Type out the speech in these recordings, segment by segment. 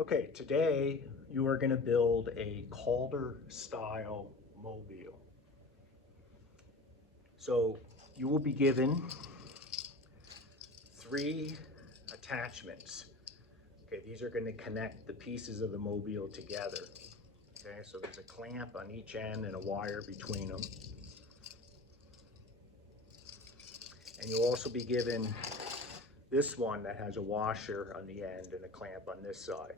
Okay, today you are going to build a Calder style mobile. So you will be given 3 attachments. Okay, these are going to connect the pieces of the mobile together. Okay, so there's a clamp on each end and a wire between them. And you'll also be given this one that has a washer on the end and a clamp on this side.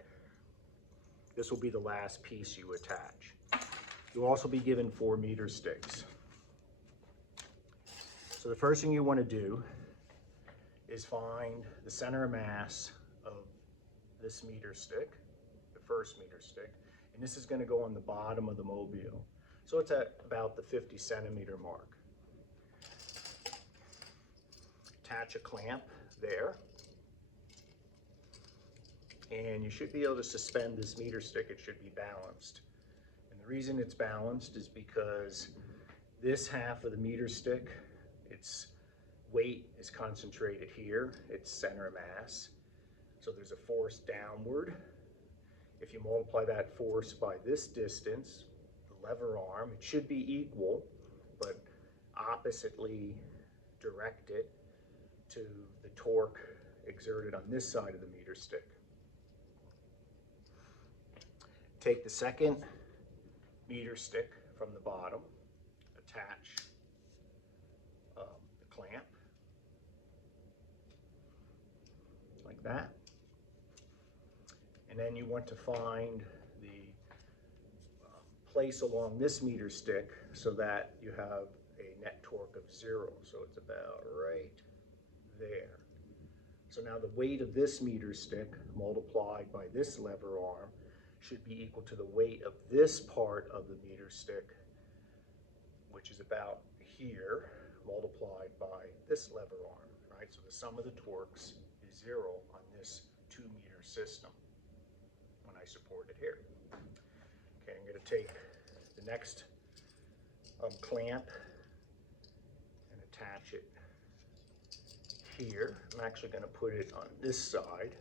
This will be the last piece you attach. You'll also be given 4 meter sticks. So the first thing you want to do is find the center of mass of this meter stick, the first meter stick, and this is going to go on the bottom of the mobile. So it's at about the 50 centimeter mark. Attach a clamp there, and you should be able to suspend this meter stick. It should be balanced. And the reason it's balanced is because this half of the meter stick, its weight is concentrated here, its center of mass. So there's a force downward. If you multiply that force by this distance, the lever arm, it should be equal, but oppositely directed to the torque exerted on this side of the meter stick. Take the second meter stick from the bottom, attach the clamp like that, and then you want to find the place along this meter stick so that you have a net torque of 0. So it's about right there. So now the weight of this meter stick multiplied by this lever arm should be equal to the weight of this part of the meter stick, which is about here, multiplied by this lever arm, right? So the sum of the torques is 0 on this 2 meter system when I support it here. Okay, I'm going to take the next clamp and attach it here. I'm actually going to put it on this side.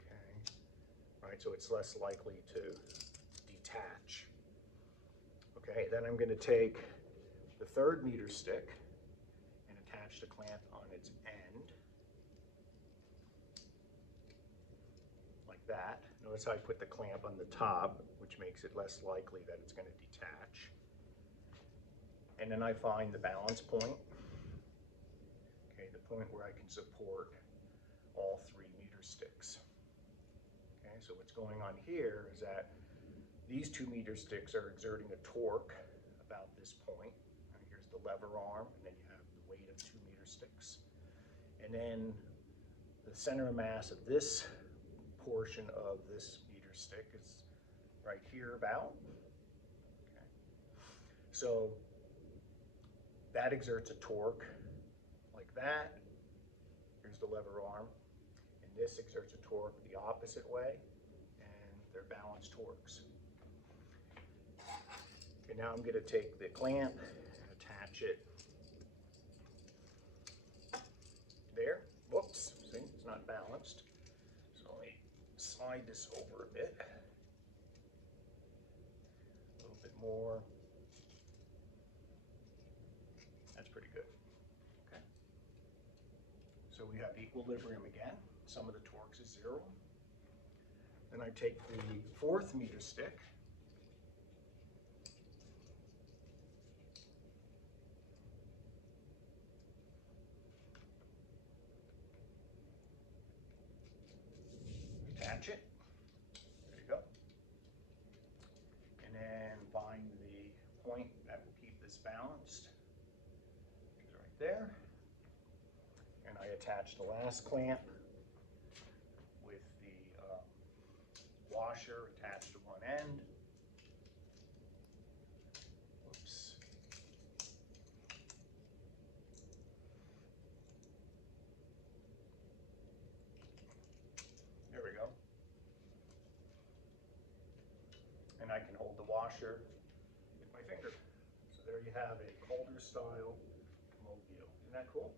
Okay, right, so it's less likely to detach. Okay, then I'm going to take the third meter stick and attach the clamp on its end, like that. Notice how I put the clamp on the top, which makes it less likely that it's going to detach. And then I find the balance point, okay, the point where I can support all 3 meter sticks. Okay, so what's going on here is that these 2 meter sticks are exerting a torque about this point. Here's the lever arm, and then you have the weight of 2 meter sticks. And then the center of mass of this portion of this meter stick is right here about. Okay. So that exerts a torque like that. Here's the lever arm. And this exerts a torque the opposite way, and they're balanced torques. Okay, now I'm going to take the clamp and attach it there. Whoops, see, it's not balanced. So let me slide this over a bit. A little bit more. That's pretty good. Okay. So we have equilibrium again. Sum of the torques is 0. Then I take the 4th meter stick, attach it, there you go, and then find the point that will keep this balanced, which is right there, and I attach the last clamp with the washer attached to one end. Whoops. There we go. And I can hold the washer with my finger. So there you have a Calder style mobile. Isn't that cool?